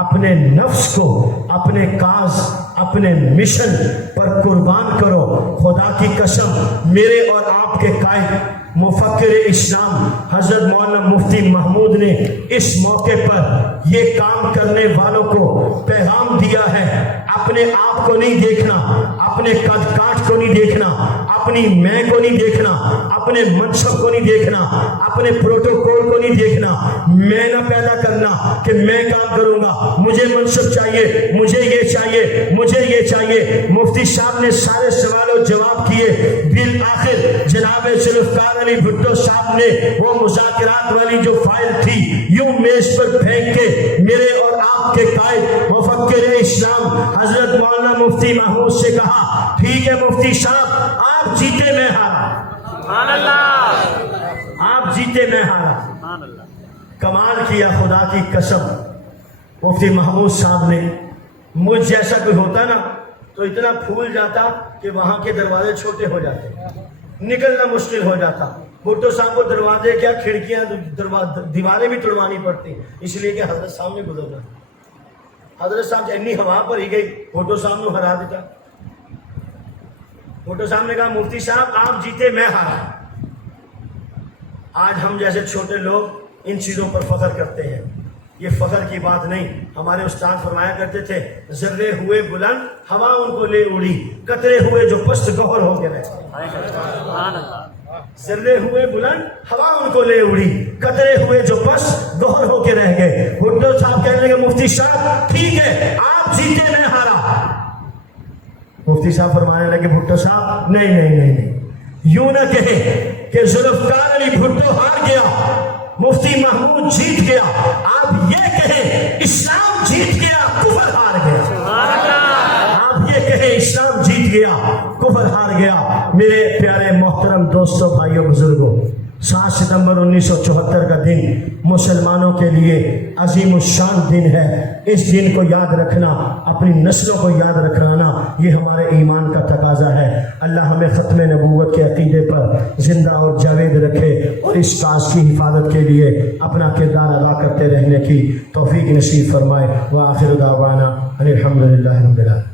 اپنے نفس کو، اپنے کاز، اپنے مشن پر قربان کرو. خدا کی قسم، میرے اور آپ کے قائد مفکر اسلام حضرت مولانا مفتی محمود نے اس موقع پر یہ کام کرنے والوں کو پیغام دیا ہے. اپنے آپ کو نہیں دیکھنا، اپنے قد کاٹ کو نہیں دیکھنا، اپنی میں کو نہیں دیکھنا، اپنے منصب کو نہیں دیکھنا، اپنے پروٹوکول کو نہیں دیکھنا. میں نہ پیدا کرنا کہ میں کام کروں گا، مجھے منصب چاہیے، مجھے یہ چاہیے، مجھے یہ چاہیے. مفتی صاحب نے سارے سوال و جواب کیے. بالآخر جناب ذوالفقار علی بھٹو صاحب نے وہ مذاکرات والی جو فائل تھی یوں میز پر پھینک کے میرے اور آپ کے قائد مفکر اسلام حضرت مولانا مفتی محمود سے کہا، ٹھیک ہے مفتی صاحب، آپ جیتے میں ہارا. سبحان اللہ. آپ جیتے میں ہارا. سبحان اللہ. کمال کیا خدا کی قسم. مفتی محمود صاحب نے، مجھ جیسا کوئی ہوتا نا تو اتنا پھول جاتا کہ وہاں کے دروازے چھوٹے ہو جاتے، نکلنا مشکل ہو جاتا. بھٹو صاحب کو دروازے کیا کھڑکیاں دیواریں بھی توڑوانی پڑتی اس لیے کہ حضرت صاحب نے گزرنا. حضرت صاحب اتنی ہوا پر ہی گئی، بھٹو صاحب نے ہرا دیتا. بھٹو صاحب نے کہا مفتی صاحب آپ جیتے میں ہارا. آج ہم جیسے چھوٹے لوگ ان چیزوں پر فخر کرتے ہیں. یہ فخر کی بات نہیں. ہمارے استاد فرمایا کرتے تھے، ذرے ہوئے بلند ہوا ان کو لے اڑی، قطرے ہوئے جو پست گوہر ہو کے رہے. ذرے ہوئے بلند ہوا ان کو لے اڑی، قطرے ہوئے جو پست گوہر ہو کے رہ گئے. بھٹو صاحب کہنے لگے مفتی صاحب ٹھیک ہے آپ جیتے میں ہارا. مفتی صاحب فرمانے لگے بھٹو صاحب نہیں نہیں نہیں نہیں، یوں نہ کہے کہ ذوالفقار علی بھٹو ہار گیا، مفتی محمود جیت گیا. آپ یہ کہیں اسلام جیت گیا، کفر ہار گیا. آپ یہ کہیں اسلام جیت گیا، کفر ہار گیا. میرے پیارے محترم دوستوں، بھائیوں، بزرگوں، 7 ستمبر 1974 کا دن مسلمانوں کے لیے عظیم الشان دن ہے. اس دن کو یاد رکھنا، اپنی نسلوں کو یاد رکھنا، یہ ہمارے ایمان کا تقاضا ہے. اللہ ہمیں ختم نبوت کے عقیدے پر زندہ اور جاوید رکھے اور اس کاز کی حفاظت کے لیے اپنا کردار ادا کرتے رہنے کی توفیق نصیب فرمائے. وآخر دعوانا ان الحمد للہ رب العالمین.